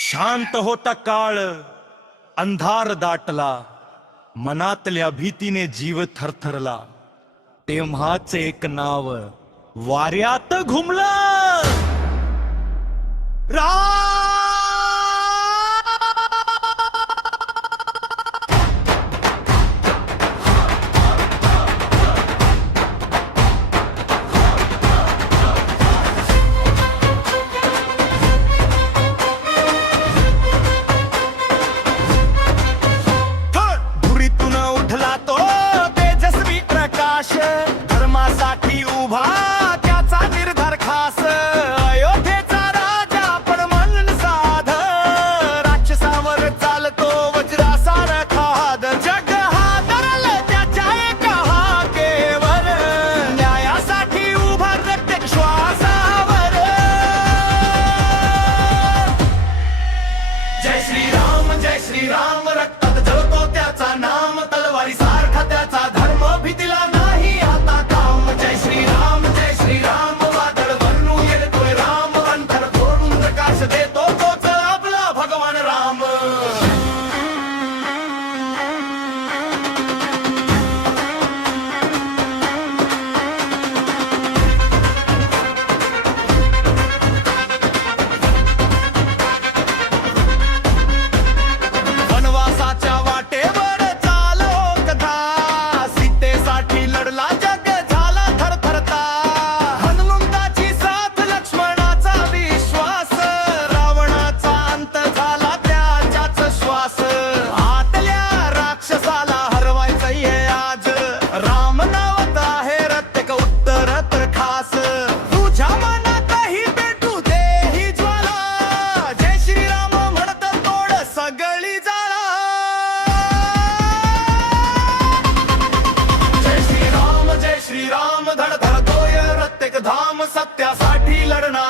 शांत होता काळ, अंधार दाटला, मनातल्या भीतीने जीव थरथरला. तेव्हाच एक नाव वाऱ्यात घुमलं, धुरीतून उठला तो तेजस्वी प्रकाश, धर्मासाठी उभा त्याचा निर्धार खास. अयोध्येचा राजा पण मन साध, राक्षसावर चालतो वज्रासार खाद. जग हादरलं त्याच्या एका हाकेवर, न्यायासाठी उभा प्रत्येक श्वासावर. जय श्रीराम रक्तात जळतो त्याचा नाम, तलवारी सारखा त्याचा धर्म, भीतीला नाही आता काम. जय श्रीराम वादळ वरून येतोय राम, अंतर फोडून प्रकाश देतो तोच आपला भगवान राम. वनवासाच्या वाटेवर चालो कथा, सीतेसाठी लढला जग झाला थरथरता. हनुमंताची साथ लक्ष्मणाचा विश्वास, रावणाचा अंत झाला त्याच्याच श्वास. आतल्या राक्षसाला हरवायचं ये आज, राम नावात आहे प्रत्येक उत्तर तर खास. तुझ्या मनातही भेटू दे ही ज्वाला, जय श्रीराम म्हणत तोड सगळी जाला. जय श्रीराम धडधडतोय प्रत्येक धाम, सत्यासाठी लढणार